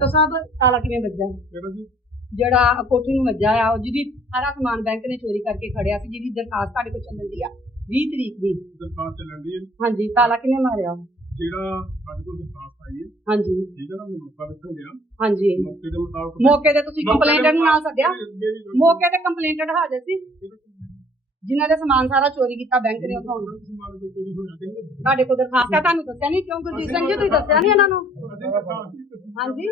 Doctor ਸਾਹਿਬ ਤਾਲਾ ਕਿਵੇਂ ਵੱਜਾ ਕਿਹੜਾ ਜੀ? ਜਿਹੜਾ ਕੋਠੀ ਨੂੰ ਵੱਜਾ ਆ ਉਹ ਜਿਹਦੀ ਸਾਰਾ ਸਮਾਨ ਬੈਂਕ ਨੇ ਚੋਰੀ ਕਰਕੇ ਖੜਿਆ ਸੀ ਜਿਹਦੀ ਦਰਖਾਸਤ ਸਾਡੇ ਕੋਲ ਚੱਲਦੀ ਆ 20 ਤਰੀਕ ਦੀ। ਦਰਖਾਸਤ ਚੱਲਣ ਦੀ ਹੈ। ਹਾਂਜੀ ਤਾਲਾ ਕਿਵੇਂ ਮਾਰਿਆ? ਜਿਹੜਾ ਸਾਡੇ ਕੋਲ ਦਰਖਾਸਤ ਆਈ ਹੈ ਹਾਂਜੀ। ਹੈ ਉਹ ਮੌਕਾ ਰੱਖਣ ਗਿਆ। ਹਾਂਜੀ। ਮੌਕੇ ਦੇ ਮੁਤਾਬਕ ਮੌਕੇ ਤੇ ਤੁਸੀਂ ਕੰਪਲੇਂਟਰ ਨੂੰ ਨਾਲ ਸੱਦਿਆ? ਮੌਕੇ ਤੇ ਕੰਪਲੇਂਟਰ ਹਾਜ਼ਰ ਸੀ? ਜਿਨ੍ਹਾਂ ਦੇ ਸਮਾਨ ਸਾਰਾ ਚੋਰੀ ਕੀਤਾ ਬੈਂਕ ਨੇ ਉਥੋਂ ਤੁਹਾਡੇ ਕੋਲ? ਦਰਖਾਸਤ ਆ ਤੁਹਾਨੂੰ ਦੱਸਿਆ ਨਹੀਂ ਕਿਉਂ ਗੁਰਜੀਤ ਸਿੰਘ ਜੀ? ਤੁਸੀਂ ਦੱਸਿਆ ਨਹੀਂ ਇਹਨਾਂ ਨੂੰ? ਹਾਂਜੀ।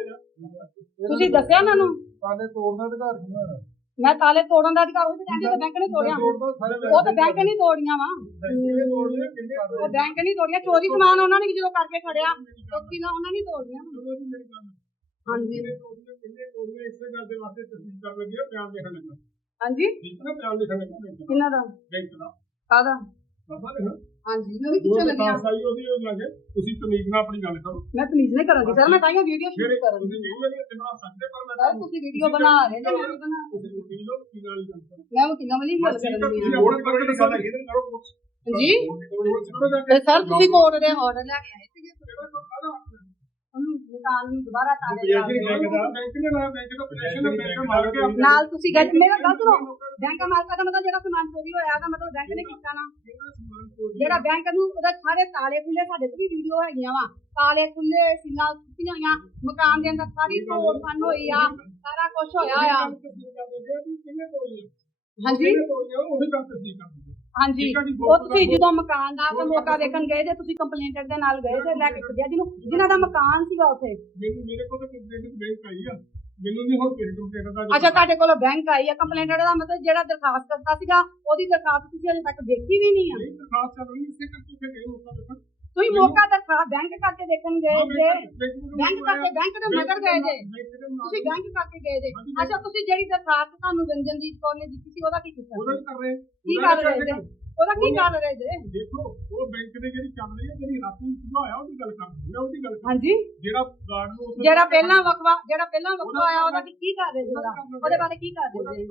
ਤੁਸੀਂ ਦੱਸਿਆ ਨੂੰ ਸਾਡੇ ਤੋੜਨ ਦਾ ਅਧਿਕਾਰ ਕਿਹਨਾਂ ਦਾ ਮੈਂ ਤਾਲੇ ਤੋੜਨ ਦਾ ਅਧਿਕਾਰ ਉਹ ਤੇ ਕਹਿੰਦੇ ਤੇ ਬੈਂਕ ਨੇ ਤੋੜਿਆ। ਉਹ ਤਾਂ ਬੈਂਕ ਨਹੀਂ ਤੋੜੀਆਂ ਵਾ। ਕਰ ਉਹ ਬੈਂਕ ਨਹੀਂ ਤੋੜੀਆਂ ਚੋਰੀ ਸਮਾਨ ਉਹਨਾਂ ਨੇ ਜਦੋਂ ਕਰਕੇ ਖੜਿਆ ਚੌਕੀ ਨਾਲ ਉਹਨਾਂ ਨੇ ਤੋੜੀਆਂ। ਹਾਂਜੀ। ਇਸੇ ਗੱਲ ਦੇ ਵਾਸਤੇ ਤਸਦੀਕ ਕਰਨ ਲੱਗੇ ਹੋ, ਬਿਆਨ ਲਿਖਣ ਲੱਗਾ ਹਾਂਜੀ? ਨਾ ਬਿਆਨ ਲਿਖਣ ਲੱਗਾ ਬੈਂਕ ਦਾ। ਕਿਹਨਾਂ ਦਾ? ਬੈਂਕ ਦਾ। ਲਿਖਣਾ ਹਾਂਜੀ ਮੈਂ ਵੀ ਜੋ ਪਿੱਛੇ ਲੱਗਿਆ? ਦਰਖਾਸਤ ਆਈ ਉਹਦੀ ਉਹ ਲੱਗੇ ਤੁਸੀਂ ਤਮੀਜ਼ ਨਾਲ ਆਪਣੀ ਗੱਲ ਕਰੋ। ਮੈਂ ਤਮੀਜ਼ ਨਹੀਂ ਕਰਾਂਗੀ ਸਰ ਮੈਂ ਤਾਈਓ ਵੀਡੀਓ ਫਿਰ ਸ਼ੂਟ ਕਰਾਂਗੀ। ਤੁਸੀਂ ਵੀਡੀਓ ਨਹੀਂ ਬਣਾ ਸਕਦੇ ਪਰ ਮੈਂ ਸਰ ਤੁਸੀਂ ਵੀਡੀਓ ਬਣਾ ਰਹੇ ਜੇ ਮੈਂ ਨਹੀਂ ਬਣਾ ਤੁਸੀਂ ਵਕੀਲ ਹੋ ਵਕੀਲ ਵਾਲੀ ਗੱਲ ਕਰੋ ਮੈਂ ਉਹ ਕਿੰਨਾ ਵਾਲੀ ਗੱਲ ਕਰਦੀ ਤੁਸੀਂ ਹਾਂ ਹੋਰ ਕਰਕੇ ਦਿਖਾ ਦੇ ਇਹਦੇ ਨਾਲ ਕਰੋ ਜੀ ਤੇ ਸਰ ਤੁਸੀਂ ਕੋਰਟ ਦੇ ਆਰਡਰ ਲੈ ਕੇ ਆਏ ਸੀਗੇ। ਨਾਲ ਤੁਸੀਂ ਗੱਲ ਮੇਰਾ ਗਲਤ ਹੋ ਬੈਂਕ ਮਾਲਕਾ ਦਾ ਮਤਲਬ ਜਿਹੜਾ ਸਮਾਨ ਚੋਰੀ ਹੋਇਆ ਦਾ ਮਤਲਬ ਬੈਂਕ ਨੇ ਕੀਤਾ ਨਾ ਜਿਹੜਾ ਬੈਂਕ ਨੂੰ ਉਹਦਾ ਸਾਰੇ ਤਾਲੇ ਖੁੱਲੇ ਸਾਡੇ ਕੋਲ ਵੀ ਵੀਡੀਓ ਹੈਗੀਆਂ ਵਾ ਤਾਲੇ ਖੁੱਲੇ ਹੋਈਆਂ ਮਕਾਨ ਦੇ ਅੰਦਰ ਸਾਰੀ ਤੋੜ ਫੰਨ ਹੋਈ ਆ ਸਾਰਾ ਕੁਝ ਹੋਇਆ ਆ ਹਾਂਜੀ ਉਹੀ ਗੱਲ ਤਸਦੀਕ ਕਰਦੇ ਹਾਂਜੀ। ਉਹ ਤੁਸੀਂ ਜਦੋਂ ਮਕਾਨ ਦਾ ਆਪਣਾ ਮੌਕਾ ਦੇਖਣ ਗਏ ਜੇ ਤੁਸੀਂ ਕੰਪਲੇਂਟਰ ਦੇ ਨਾਲ ਗਏ ਤੇ ਲੈ ਕੇ ਖੜਿਆ ਜਿਹਨੂੰ ਜਿਨ੍ਹਾਂ ਦਾ ਮਕਾਨ ਸੀਗਾ ਉੱਥੇ। ਮੈਨੂੰ ਮੇਰੇ ਕੋਲ ਤਾਂ ਕੰਪਲੇਂਟ ਬੈਂਕ ਆਈ ਆ। ਮੈਨੂੰ ਨਹੀਂ ਹੁਣ ਕਿਹੜੇ ਕੰਪਲੇਂਟ ਦਾ ਅੱਛਾ ਤੁਹਾਡੇ ਕੋਲ ਬੈਂਕ ਆਈ ਆ ਕੰਪਲੇਂਟਰ ਦਾ ਮਤਲਬ ਜਿਹੜਾ ਦਰਖਾਸਤ ਕਰਤਾ ਸੀਗਾ ਉਹਦੀ ਦਰਖਾਸਤ ਤੁਸੀਂ ਅਜੇ ਤੱਕ ਦੇਖੀ ਵੀ ਨਹੀਂ ਆ। ਨਹੀਂ ਦਰਖਾਸਤ ਚੱਲ ਰਹੀ ਇਸੇ ਕਰਕੇ ਉੱਥੇ ਗਏ ਮੌਕਾ ਦੇਖਣ। ਤੁਸੀਂ ਮੌਕਾ ਦਰਖਾਸਤ ਬੈਂਕ ਕਰਕੇ ਦੇਖਣ ਗਏ ਜੇ। ਬੈਂਕ ਕਰਕੇ ਬੈਂਕ ਦੇ ਮਗਰ ਗਏ ਜੇ। ਤੁਸੀਂ ਬੈਂਕ ਕਰਕੇ ਗਏ ਜੇ। ਅੱਛਾ ਤੁਸੀਂ ਜਿਹੜੀ ਦਰਖਾਸਤ ਤੁਹਾਨੂੰ ਰੰਜਨਦੀਪ ਕੌਰ ਨੇ ਦਿੱਤੀ ਸੀ ਉਹਦਾ ਕੀ ਕੀਤਾ ਉਹਦਾ ਕਰ ਰਹੇ? ਕੀ ਕਰ ਰਹੇ ਜੇ? ਉਹਦਾ ਕੀ ਕਰ ਰਹੇ ਜੇ? ਦੇਖੋ ਉਹ ਬੈਂਕ ਦੇ ਜਿਹੜੀ ਚੱਲ ਰਹੀ ਹੈ ਜਿਹੜੀ ਰਾਤੀ ਸੁਭਾ ਹੋਇਆ ਉਹਦੀ ਗੱਲ ਕਰਦੇ ਮੈਂ ਉਹਦੀ ਗੱਲ ਕਰ ਹਾਂਜੀ। ਜਿਹੜਾ ਗਾਰਡ ਨੂੰ ਜਿਹੜਾ ਪਹਿਲਾਂ ਵਕਵਾ ਜਿਹੜਾ ਪਹਿਲਾਂ ਵਕਵਾ ਆਇਆ ਉਹਦਾ ਕੀ ਕਰ ਰਹੇ ਜੀ ਉਹਦਾ? ਬਾਰੇ ਕੀ ਕਰ ਰਹੇ ਜੀ?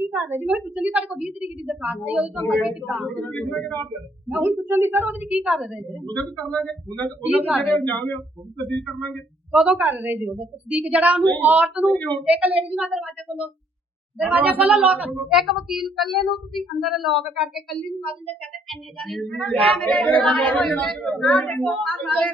ਕੀ ਕਰ ਰਹੇ? ਜੀ ਮੈਂ ਪੁੱਛਣ ਦੀ ਤੁਹਾਡੇ ਕੋਲ 20 ਤਰੀਕ ਦੀ ਦਰਖਾਸਤ ਆਈ ਉਹਦੇ ਤੋਂ ਅੱਗੇ ਕੀਤਾ ਮੈਂ ਹੁਣ ਪੁੱਛਣ ਦੀ ਸਰ ਉਹਦੇ ਤੇ ਕੀ ਕਰ ਰਹੇ ਜੀ? ਉਹਦੇ ਵੀ ਕਰ ਲਾਂਗੇ। ਉਹਨਾਂ ਦੇ ਕੀ ਉਹਨਾਂ ਕਰ ਦੇ ਜਿਹੜੇ ਆ ਉਹ ਵੀ ਤਸਦੀਕ ਕਰ ਲਾਂਗੇ। ਕਦੋਂ ਕਰ ਰਹੇ ਜੀ ਉਹਦਾ ਤਸਦੀਕ? ਜਿਹੜਾ ਉਹਨੂੰ ਔਰਤ ਨੂੰ ਇੱਕ ਲੇਡੀ ਨੂੰ ਦਰਵਾਜ਼ੇ ਕੋਲੋਂ ਦਰਵਾਜ਼ੇ ਕੋਲੋਂ ਲੋਕ ਇੱਕ ਵਕੀਲ ਕੱਲੇ ਨੂੰ ਤੁਸੀਂ ਅੰਦਰ ਲੌਕ ਕਰਕੇ ਕੱਲੀ ਨੂੰ ਮਾਜਨ ਦੇ ਕਹਿੰਦੇ ਇੰਨੇ ਜਾਣੇ ਆ ਮੇਰੇ ਦਰਵਾਜ਼ੇ ਹੋਏ ਨੇ ਆ ਦੇਖੋ ਆ ਸਾਰੇ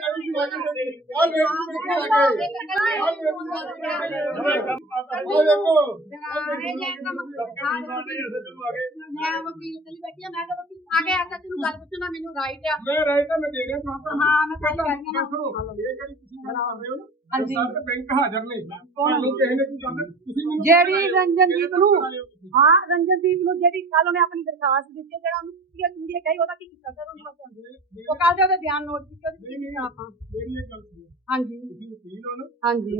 ਮੈਂ ਵਕੀਲ ਕੱਲੀ ਬੈਠੀ ਆ ਮੈਂ ਤਾਂ ਵਕੀਲ ਆ ਕੇ ਆਤਾ ਤੈਨੂੰ ਗੱਲ ਪੁੱਛਣਾ ਮੈਨੂੰ ਰਾਈਟ ਆ ਮੈਂ ਰਾਈਟ ਤਾਂ ਮੈਂ ਦੇ ਰਿਹਾ ਹਾਂ ਮੈਂ ਸੁਣੋ ਇਹ ਜਿਹੜੀ ਤੁਸੀਂ ਕਰ ਰਹੇ ਹੋ ਹਾਂਜੀ। ਬੈਂਕ ਹਾਜ਼ਰ ਨੇ ਤੁਹਾਨੂੰ ਕਿਸੇ ਨੇ ਕੀ ਗੱਲ ਤੁਸੀਂ ਮੈਨੂੰ ਜਿਹੜੀ ਰੰਜਨਦੀਪ ਨੂੰ ਹਾਂ ਰੰਜਨਦੀਪ ਨੂੰ ਜਿਹੜੀ ਕੱਲ ਉਹਨੇ ਆਪਣੀ ਦਰਖਾਸਤ ਦਿੱਤੀ ਜਿਹੜਾ ਉਹਨੂੰ ਕੀ ਚੁੰਡੀ ਕਹੀ ਉਹਦਾ ਕੀ ਕੀਤਾ ਸਰ ਉਹਨੂੰ? ਉਹ ਕੱਲ ਦੇ ਉਹਦੇ ਬਿਆਨ ਨੋਟ ਕੀਤੇ ਕੀ ਕੀਤਾ ਆਪਾਂ? ਮੇਰੀ ਇਹ ਗੱਲ ਸੁਣੋ। ਹਾਂਜੀ। ਤੁਸੀਂ ਵਕੀਲ ਹੋ ਨਾ ਹਾਂਜੀ।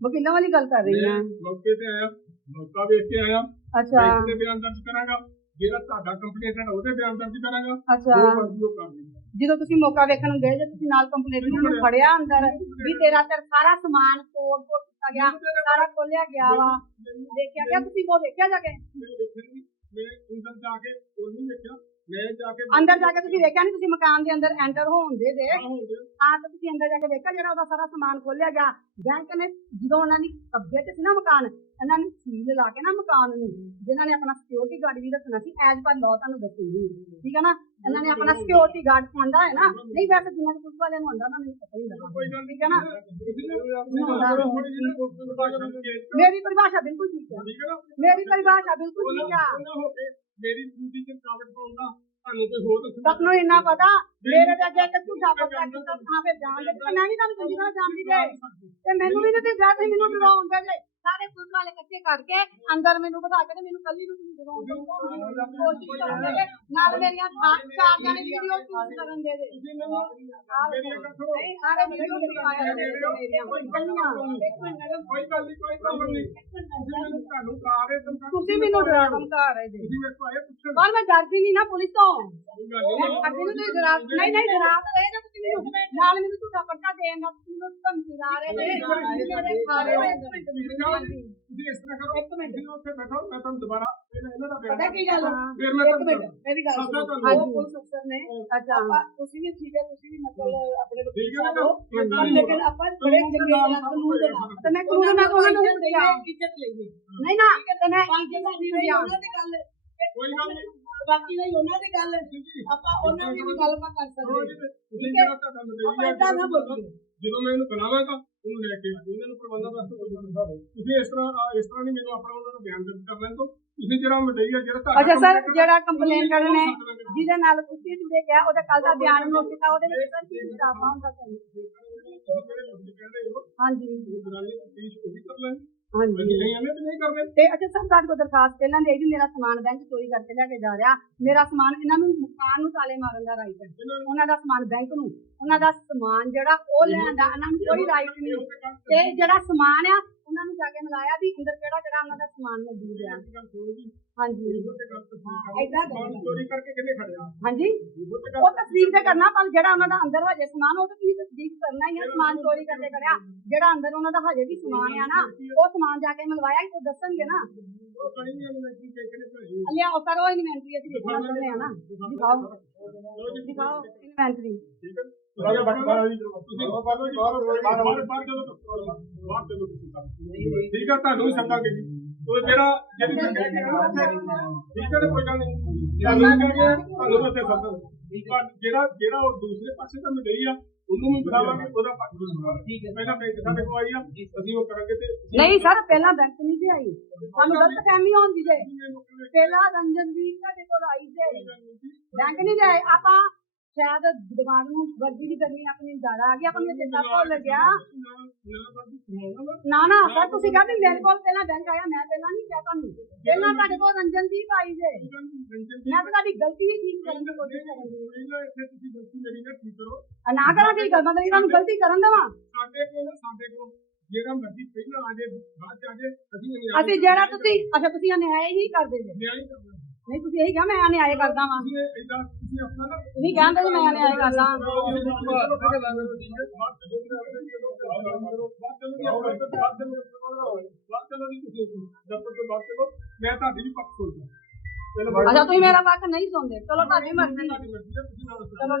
ਵਕੀਲਾਂ ਵਾਲੀ ਗੱਲ ਕਰ ਰਹੀ ਹਾਂ। ਮੌਕੇ ਤੇ ਆਇਆ ਮੌਕਾ ਵੇਖ ਕੇ ਆਇਆ ਅੱਛਾ। ਦੇ ਬਿਆਨ ਦਰਜ ਕਰਾਂਗਾ ਜਿਹੜਾ ਤੁਹਾਡਾ ਕੰਪਲੇਂਟ ਹੈ ਉਹਦੇ ਬਿਆਨ ਦਰਜ ਕਰਾਂਗਾ ਅੱਛਾ। ਜੋ ਮਰਜ਼ੀ ਉਹ ਕਰ ਲਈਗਾ ਜਦੋਂ ਤੁਸੀਂ ਮੌਕਾ ਵੇਖਣ ਗਏ ਜੇ ਤੁਸੀਂ ਨਾਲ ਕੰਪਲੇਂਟ ਨੂੰ ਫੜਿਆ ਅੰਦਰ ਵੀ ਤੇਰਾ ਤੇ ਸਾਰਾ ਸਮਾਨ ਤੋੜ ਤੋੜ ਕੀਤਾ ਗਿਆ ਸਾਰਾ ਖੋਲਿਆ ਗਿਆ ਵਾ। ਦੇਖਿਆ ਗਿਆ ਤੁਸੀਂ ਉਹ ਦੇਖਿਆ ਜਾ ਕੇ? ਮੈਂ ਅੰਦਰ ਜਾ ਕੇ ਉਹ ਨਹੀਂ ਦੇਖਿਆ। ਮੈਂ ਜਾ ਕੇ ਅੰਦਰ ਜਾ ਕੇ ਤੁਸੀਂ ਦੇਖਿਆ ਨਹੀਂ ਤੁਸੀਂ ਮਕਾਨ ਦੇ ਅੰਦਰ ਐਂਟਰ ਹੋਣ ਦੇ ਹੋ ਤਾਂ ਤੁਸੀਂ ਅੰਦਰ ਜਾ ਕੇ ਦੇਖਿਆ ਜਿਹੜਾ ਉਹਦਾ ਸਾਰਾ ਸਮਾਨ ਖੋਲਿਆ ਗਿਆ। ਬੈਂਕ ਨੇ ਜਦੋਂ ਉਹਨਾਂ ਦੀ ਕਬਜ਼ੇ ਸੀ ਨਾ ਮਕਾਨ ਇਹਨਾਂ ਨੇ ਸੀਲ ਲਾ ਕੇ ਨਾ ਮਕਾਨ ਨੂੰ ਜਿਨ੍ਹਾਂ ਨੇ ਆਪਣਾ ਸਿਕਿਉਰਿਟੀ ਗਾਰਡ ਵੀ ਰੱਖਣਾ ਸੀ ਐਜ ਪਰ ਲਾਅ ਤੁਹਾਨੂੰ ਦੱਸੂਗੀ। ਠੀਕ ਹੈ ਨਾ? ਇਹਨਾਂ ਨੇ ਆਪਣਾ ਸਿਕਿਉਰਿਟੀ ਗਾਰਡ ਆਂਦਾ ਹੈ ਨਾ। ਨਹੀਂ ਵੈਸੇ ਜਿੰਨਾ ਕੁ ਪੁਲਿਸ ਵਾਲਿਆਂ ਨੂੰ ਆਂਦਾ ਨਾ ਮੈਨੂੰ ਪਤਾ ਹੀ ਲੱਗਾ ਠੀਕ ਹੈ ਨਾ? ਮੇਰੀ ਪਰਿਭਾਸ਼ਾ ਬਿਲਕੁਲ ਠੀਕ ਹੈ। ਮੇਰੀ ਪਰਿਭਾਸ਼ਾ ਬਿਲਕੁਲ ਠੀਕ ਹੈ ਕੇ ਮੇਰੀ ਡਿਊਟੀ ਤੇ ਕਾਵਟ ਪਾਉਂਦਾ ਤੁਹਾਨੂੰ ਕੋਈ ਹੋਰ ਨੂੰ ਇੰਨਾ ਪਤਾ? ਮੇਰੇ ਤੇ ਅੱਗੇ ਇੱਕ ਝੂਠਾ ਪੱਕਾ ਕੀਤਾ ਤਾਂ ਫਿਰ ਜਾਣ ਦੇ ਤੇ ਮੈਂ ਵੀ ਤੁਹਾਨੂੰ ਚੰਗੀ ਤਰ੍ਹਾਂ ਜਾਣਦੀ ਜੇ। ਤੇ ਮੈਨੂੰ ਵੀ ਨਹੀਂ ਤੇ ਵੈਸੇ ਮੈਨੂੰ ਡਰਾਉਂਦੇ ਜੇ। ਸਾਰੇ ਪੁਲਿਸ ਵਾਲੇ ਇਕੱਠੇ ਕਰਕੇ ਅੰਦਰ ਮੈਨੂੰ ਬਿਠਾ ਕੇ ਤੇ ਮੈਨੂੰ ਕੱਲੀ ਨੂੰ ਡਰਾਉਂਦੇ ਕੋਸ਼ਿਸ਼ ਕਰਦੇ ਨਾਲ ਮੇਰੀਆਂ ਚਾਰ ਚਾਰ ਜਾਣੇ ਵੀਡੀਓ ਸ਼ੂਟ ਕਰਨ ਦੇ ਦੇ। ਸਾਰੇ ਵੀਡੀਓ ਦਿਖਾਇਆ ਮੇਰੀਆਂ। ਕੋਈ ਗੱਲ ਨਹੀਂ ਕੋਈ ਪ੍ਰੋਬਲਮ ਨਹੀਂ ਤੁਸੀਂ ਮੈਨੂੰ ਤੁਹਾਨੂੰ ਕਾਰ ਹੈ ਤੁਹਾਨੂੰ ਤੁਸੀਂ ਮੈਨੂੰ ਡਰਾਉਣ ਘਰ ਰਹੇ ਜੇ। ਤੁਸੀਂ ਮੇਰੇ ਤੋਂ ਆਏ ਪੁੱਛਣ। ਪਰ ਮੈਂ ਡਰਦੀ ਨਹੀਂ ਨਾ ਪੁਲਿਸ ਤੋਂ। ਨਹੀਂ। ਨਹੀਂ ਨਹੀਂ ਰਹੇ ਨਾ ਤੁਸੀਂ ਮੈਨੂੰ ਨਾਲ ਮੈਨੂੰ ਝੂਠਾ ਪੱਕਾ ਦੇਣ ਦਾ ਤੁਸੀਂ ਮੈਨੂੰ ਧਮਕੀ ਲਾ ਰਹੇ ਬਾਕੀ ਨਹੀਂ ਉਹਨਾਂ ਦੀ ਗੱਲ ਆਪਾਂ ਉਹਨਾਂ ਦੀ ਵੀ ਗੱਲ ਆਪਾਂ ਕਰ ਸਕਦੇ ਹਾਂ। ਤੁਸੀਂ ਜਿਹੜਾ ਤੁਹਾਡਾ ਨਜ਼ਰੀਆ ਨਾ ਜਦੋਂ ਮੈਂ ਇਹਨੂੰ ਬੁਲਾਵਾਂਗਾ ਉਹਨੂੰ ਲੈ ਕੇ ਆਉਂਗਾ ਇਹਨਾਂ ਨੂੰ ਪ੍ਰਬੰਧਨ ਵਾਸਤੇ ਕੋਈ ਬੰਦਾ ਤੁਸੀਂ ਇਸ ਤਰ੍ਹਾਂ ਇਸ ਤਰ੍ਹਾਂ ਨਹੀਂ ਮੈਨੂੰ ਆਪਣਾ ਉਹਨਾਂ ਨੂੰ ਬਿਆਨ ਦਰਜ ਕਰ ਲੈਣ ਤੋਂ ਤੁਸੀਂ ਜਿਹੜਾ ਮਟੀਰੀਅਲ ਜਿਹੜਾ ਤੁਹਾਡਾ ਅੱਛਾ ਸਰ ਜਿਹੜਾ ਕੰਪਲੇਨ ਕਰਨਾ, ਲੈਣਾ। ਜਿਹਦੇ ਨਾਲ ਤੁਸੀਂ ਦੇ ਗਿਆ ਉਹਦਾ ਕੱਲ ਦਾ ਬਿਆਨ ਨੋਟ ਕੀਤਾ ਉਹਦੇ ਵਿੱਚ ਸਰ ਕੀ ਛਾਪਾ ਹੁੰਦਾ ਤੁਸੀਂ ਹੋ ਹਾਂਜੀ। ਉਹ ਦਰਾਨੀ ਤਫਤੀਸ਼ ਉਹੀ ਕਰ ਲੈਣ। ਹਾਂਜੀ। ਨਹੀਂ ਆਵੇਂ ਤੇ ਨਹੀਂ ਕਰਦੇ? ਤੇ ਅੱਛਾ ਸਰ ਤੁਹਾਡੇ ਕੋਲ ਦਰਖਾਸਤ ਪਹਿਲਾਂ ਦੇ ਵੀ ਮੇਰਾ ਸਮਾਨ ਬੈਂਕ ਚੋਰੀ ਕਰਕੇ ਲੈ ਕੇ ਜਾ ਰਿਹਾ। ਮੇਰਾ ਸਮਾਨ ਇਹਨਾਂ ਨੂੰ ਮਕਾਨ ਨੂੰ ਤਾਲੇ ਮਾਰਨ ਦਾ ਰਾਈਟ ਹੈ। ਉਹਨਾਂ ਦਾ ਸਮਾਨ ਬੈਂਕ ਨੂੰ ਉਹਨਾਂ ਦਾ ਸਮਾਨ ਜਿਹੜਾ ਉਹ ਲੈਣ ਦਾ ਇਹਨਾਂ ਨੂੰ ਕੋਈ ਰਾਈਟ ਨਹੀਂ। ਤੇ ਜਿਹੜਾ ਸਮਾਨ ਆ ਉਹਨਾਂ ਨੂੰ ਜਾ ਕੇ ਮਿਲਾਇਆ ਵੀ ਅੰਦਰ ਕਿਹੜਾ ਕਿਹੜਾ ਉਹਨਾਂ ਦਾ ਸਮਾਨ ਮੌਜੂਦ ਆ। ਹਾਂਜੀ। ਸਮਾਨ ਚੋਰੀ ਕਰਕੇ ਕਿੰਨੇ ਖੜਿਆ ਹਾਂਜੀ। ਉਹ ਤਸਦੀਕ ਤੇ ਕਰਨਾ, ਪਰ ਜਿਹੜਾ ਉਹਨਾਂ ਦਾ ਅੰਦਰ ਹਜੇ ਸਮਾਨ, ਉਹ ਤਾਂ ਤੁਸੀਂ ਤਸਦੀਕ ਕਰਨਾ ਹੀ ਹੈ ਸਮਾਨ ਚੋਰੀ ਕਰਕੇ ਕਰਿਆ। ਜਿਹੜਾ ਅੰਦਰ ਉਹਨਾਂ ਦਾ ਹਜੇ ਵੀ ਸਮਾਨ ਆ ਨਾ, ਉਹ ਸਮਾਨ ਜਾ ਕੇ ਮਿਲਵਾਇਆ ਉਹ ਦੱਸਣਗੇ ਨਾ। ਉਹ ਕਣੀ ਇਨਵੈਂਟਰੀ ਅਸੀਂ ਦੇਖਣਾ ਚਾਹੁੰਦੇ ਆ ਨਾ। ਦਿਖਾਓ ਦਿਖਾਓ ਇਨਵੈਂਟਰੀ ਠੀਕ ਹੈ ਤੁਸੀਂ ਬਾਹਰ ਬਾਹਰ ਬਾਹਰ ਬਾਹਰ ਚਲੋ ਬਾਹਰ ਚਲੋ ਤੁਸੀਂ ਠੀਕ ਹੈ ਕੋਈ ਗੱਲ ਨਹੀਂ ਤੁਹਾਨੂੰ ਵੀ ਕਹਾਂਗੇ ਤੁਹਾਨੂੰ ਵੀ ਉੱਥੇ ਸੱਦਾਂਗੇ ਜਿਹੜਾ ਜਿਹੜਾ ਉਹ ਦੂਸਰੇ ਪਾਸੇ ਤਾਂ ਮਿਲੀ ਆ ਉਹਨੂੰ ਵੀ ਬੁਲਾਵਾਂਗੇ ਉਹਦਾ ਪੱਖ ਠੀਕ ਹੈ ਪਹਿਲਾਂ ਬੈਂਕ ਸਾਡੇ ਕੋਲ ਆਈ ਆ ਅਸੀਂ ਉਹ ਕਰਾਂਗੇ ਤੇ ਨਹੀਂ ਸਰ ਪਹਿਲਾਂ ਬੈਂਕ ਨਹੀਂ ਤੇ ਆਈ ਸਾਨੂੰ ਗਲਤ ਫਹਿਮੀ ਹੁੰਦੀ ਜੇ ਪਹਿਲਾਂ ਰੰਜਨਦੀਪ ਸਾਡੇ ਕੋਲ ਆਈ ਜੇ ਬੈਂਕ ਨਹੀਂ ਜਾਏ ਆਪਾਂ ਸ਼ਾਇਦ ਦਿਮਾਗ ਨੂੰ ਵਰਦੀ ਨਹੀਂ ਕਰਨੀ ਆਪਣੀ ਦਾੜਾ ਆ ਗਈ ਆਪਾਂ ਨੂੰ ਚੇਤਾ ਭੁੱਲ ਗਿਆ ਨਾ ਨਾ ਸਰ ਤੁਸੀਂ ਕਹਿੰਦੇ ਮੇਰੇ ਕੋਲ ਪਹਿਲਾਂ ਬੈਂਕ ਆਇਆ ਮੈਂ ਪਹਿਲਾਂ ਨਹੀਂ ਕਿਹਾ ਤੁਹਾਨੂੰ। ਪਹਿਲਾਂ ਤੁਹਾਡੇ ਕੋਲ ਰੰਜਨਦੀਪ ਆਈ ਜੇ। ਮੈਂ ਤੁਹਾਡੀ ਗਲਤੀ ਹੀ ਠੀਕ ਕਰਨ ਦੀ ਕੋਸ਼ਿਸ਼ ਕਰਨ ਦੀ ਇੱਥੇ ਤੁਸੀਂ ਗਲਤੀ ਮੇਰੀ ਨਾ ਠੀਕ ਕਰੋ। ਨਾ ਕੀ ਕਰਨਾ ਤਾਂ ਤੁਹਾਨੂੰ ਗਲਤੀ ਕਰਨ ਦੇਵਾਂ। ਸਾਡੇ ਕੋਲ ਨਾ ਸਾਡੇ ਕੋਲ ਜਿਹੜਾ ਮਰਜ਼ੀ ਪਹਿਲਾਂ ਆ ਜਾਏ ਬਾਅਦ ਚ ਆ ਜਾਏ ਅਸੀਂ ਨਹੀਂ ਅਸੀਂ ਜਿਹੜਾ ਤੁਸੀਂ ਅੱਛਾ ਤੁਸੀਂ ਅਨਿਆਏ ਹੀ ਕਰਦੇ ਜੇ। ਨਹੀਂ ਤੁਸੀਂ ਇਹੀ ਕਿਹਾ ਮੈਂ ਅਨਿਆਏ ਕਰਦਾ ਵਾਂ ਤੁਸੀਂ ਕਹਿੰਦੇ ਜੀ ਮੈਂ ਅਨਿਆਏ ਕਰਦਾ ਮੈਂ ਤੁਹਾਡੀ ਵੀ ਪੱਕ ਸੁਣਦਾ ਅੱਛਾ ਤੁਸੀਂ ਮੇਰਾ ਪੱਖ ਨਹੀਂ ਸੁਣਦੇ ਚਲੋ ਤੁਹਾਡੀ ਮਰਜ਼ੀ ਚਲੋ